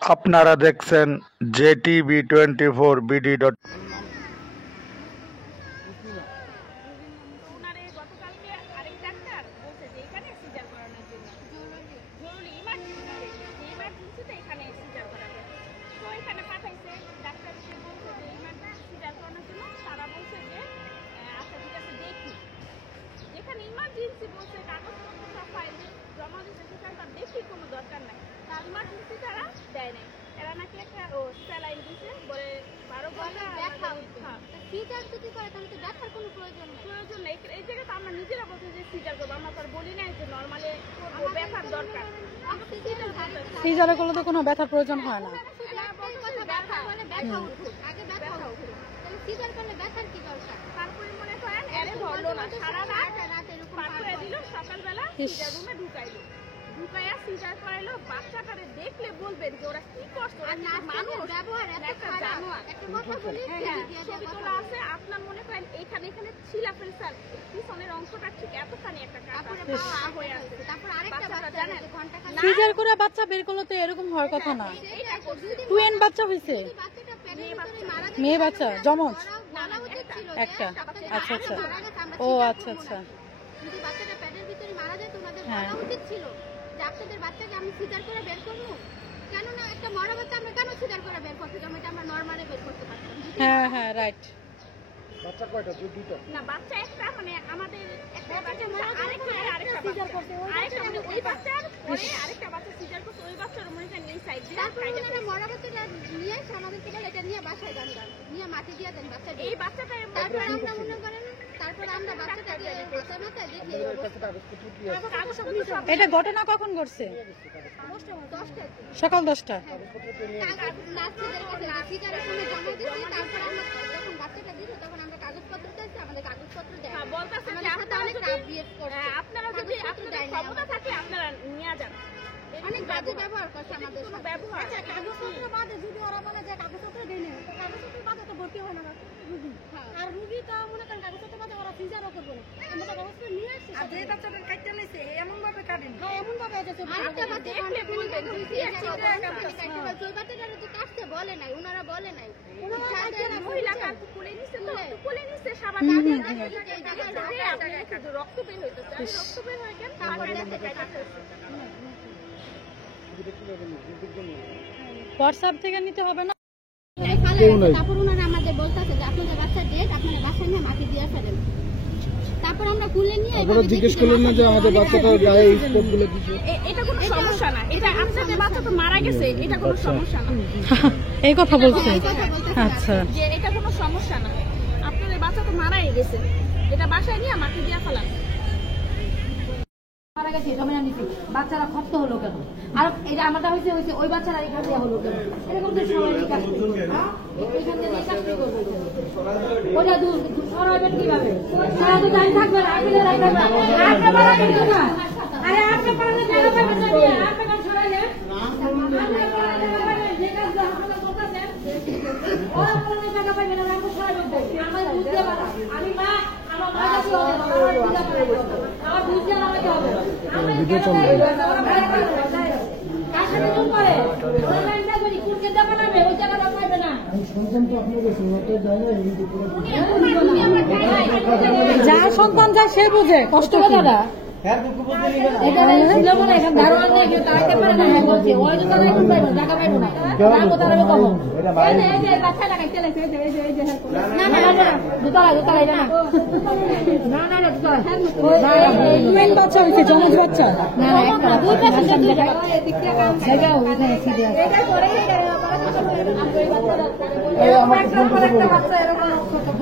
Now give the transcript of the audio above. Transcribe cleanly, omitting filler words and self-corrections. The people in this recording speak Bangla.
আপনারা দেখছেন JTV24BD. ওনারে গতকালকে আরেক ডাক্তার বলছে যে এখানে সিজার করানোর জন্য জরুরি ইমার্জেন্সিতে এখানে সিজার করাবে। তো এখানে পাঠাইছে ডাক্তারকে বলছে যে ইমার্জেন্সি সিজার করানোর জন্য। তারা বলছে যে আচ্ছা ঠিক আছে দেখি, যেখানে ইমার্জেন্সি বলছে কাগজপত্র সব ফাইলে জমা দিতে, সেখানে তার দেখি কোনো দরকার নাই, তার ইমার্জেন্সি তারা দেয় নাই। এরা নাকি একটা স্যালাইন দিছে বলে 12 ঘন্টা ব্যথা সিজার যদি করে তাহলে তো ব্যথার কোনো প্রয়োজন নেই। এই জায়গাতে আমরা নিজেরা বলছি যে সিজার করবো, আমরা তো আর বলি নাই যে নর্মালি ব্যথার দরকার। সিজারে করলে তো কোনো ব্যথার প্রয়োজন হয় না। তারপরে মনে করেন এরে ধরলো না, সারা রাত পার করে দিল, সকালবেলা সিজার রুমে ঢুকাইলো, ঢুকাইয়া সিজার করাইলো। বাচ্চাটারে দেখলে বলবেন যে ওরা কি কষ্ট, মানুষ ব্যবহার একটা জানোয়ার। ছবি তোলা আছে, আপনার মনে করেন এইখানে এখানে ছিলা ফেলসার পিছনের অংশটা ঠিক এতখানি একটা কাটা হয়ে আছে। তারপর আরেকটা বাচ্চা জানেন সিজার করে বাচ্চা বের করলে তো এরকম হওয়ার কথা না। টুয়েন বাচ্চা হয়েছে, মেয়ে বাচ্চা জমজ একটা। আচ্ছা আচ্ছা, ও আচ্ছা আচ্ছা। যদি বাচ্চাটা পেটের ভিতরে মারা যায় তো ওনাদের হ্যাঁ। বলা উচিত ছিল যে আপনাদের বাচ্চাকে আমি সিজার করে বের করবো। কেন না একটা মরা বাচ্চা আমরা কেন সিজার করে বের করতে যাবো? এটা আমরা নরমালি বের করতে পারতাম। হ্যাঁ হ্যাঁ রাইট। বাচ্চা কয়টা? দুইটা না, বাচ্চা একটা, মানে আমাদের একটা বাচ্চা আরেকটা সিজার করতে, আরেকটা মানে ওই বাচ্চার পরে আরেকটা বাচ্চা সিজার করতে, ওই বাচ্চার মনে করেন এই সাইড দিয়ে তারপর ওনারা মরা বাচ্চাটা নিয়ে এসে আমাদেরকে বলে এটা নিয়ে বাসায় যান, নিয়ে মাটি দিয়ে দেন বাচ্চা। এই বাচ্চাটা তারপর আমরা মনে করেন তারপর আমরা বাচ্চাটাকে বাঁচানো মাথায় দেখি এটা ঘটনা কখন ঘটছে? 10টা সকাল 10টা। নার্সদের কাছে সিজারের সময় জমা দিয়েছি। তারপর আমরা যখন বাচ্চাটা দিল তখন আমরা কাগজপত্র চাইছি, আমাদের কাগজপত্র দেয়। বলতেছে যে আপনারা যদি আপনাদের ক্ষমতা থাকে আপনারা নিয়ে যান। অনেক বাজে ব্যবহার করছে আমাদের কোনো ব্যবহার কাগজপত্র বাদে যদি ওরা বলে যে কাগজপত্র দেয় না, তো কাগজপত্র বাদে তো ভর্তি হয় না রুগী। আর রুগী তো মনে করেন কাগজপত্র বাদে ওরা সিজারও করবে না। আমরা তো কাগজপত্র নিয়ে আসছি। আর যে বাচ্চাদের কাটতে নিছে এমন ভাবে কাটেন, হ্যাঁ এমন ভাবে যে আরেকটা বাচ্চা দেখলে বলবেন যে ওই বাচ্চাটা যে কাটতে বলে নাই, ওনারা বলে নাই। মহিলা কাকু কোলে নিছে, তো কোলে নিছে সাবান রক্ত বের হইতেছে, রক্ত বের হয়ে গেল। হোয়াটসঅ্যাপ থেকে নিতে হবে না। তারপর ওনারা আমাদের বলতেছে যে আপনাদের বাচ্চা ডেট, আপনারা বাসা নিয়ে মাটি দিয়ে ফেলেন। তারপর আমরা কুলে নিয়ে জিজ্ঞেস করলেন না যে আমাদের বাচ্চাটা গায়ে স্পট গুলো দিছে? এটা কোনো সমস্যা না, এটা আপনাদের বাচ্চা তো মারা গেছে, এটা কোনো সমস্যা না। এই কথা বলছে। আচ্ছা, যে এটা কোনো সমস্যা না, আপনাদের বাচ্চা তো মারাই গেছে, এটা বাসায় নিয়ে মাটি দিয়ে ফেলান। মারা গেছে জমিনা নিচে, বাচ্চারা খপ্ত হলো কেন? আর এটা আমারটা হয়েছে ওই বাচ্চারা এখান দেওয়া হলো কেন? এরকম তো সবাই কাজ করবে, এখান থেকে কাজ করবে। ওটা সরাবেন কিভাবে? সারা তো টাইম থাকবে না, আপনি রাখবেন না, আপনি পারাবেন না। আরে আপনি পারালে জায়গা পাবেন না, আপনি কাজ সরালে যে কাজ আপনারা করতেছেন ওরা কোনো জায়গা পাবেন না, আপনি সরাবেন। আমার বুঝতে পারা, আমি মা, আমার মা কাছে আমার বুঝতে আমাকে হবে। ভিডিও চলবে। যার সন্তান যায় সে বুঝে কষ্ট কি। দাদা এখানে ছিল বলে এখানে ধারণা নেই, কেউ তাড়াতে পারে না। হ্যাঁ বলছি ওই তো তারা এখন পাইবো, টাকা পাইবো না, তারা কখন বাচ্চাটাকে চলেছে না না দোতলা দোতলা এটা না না না দোতলা বাচ্চা হয়েছে, জমজ বাচ্চা না না একটা দুই পাশে জায়গা ওইখানে সিরিয়াস এটা করে এই বাচ্চাটা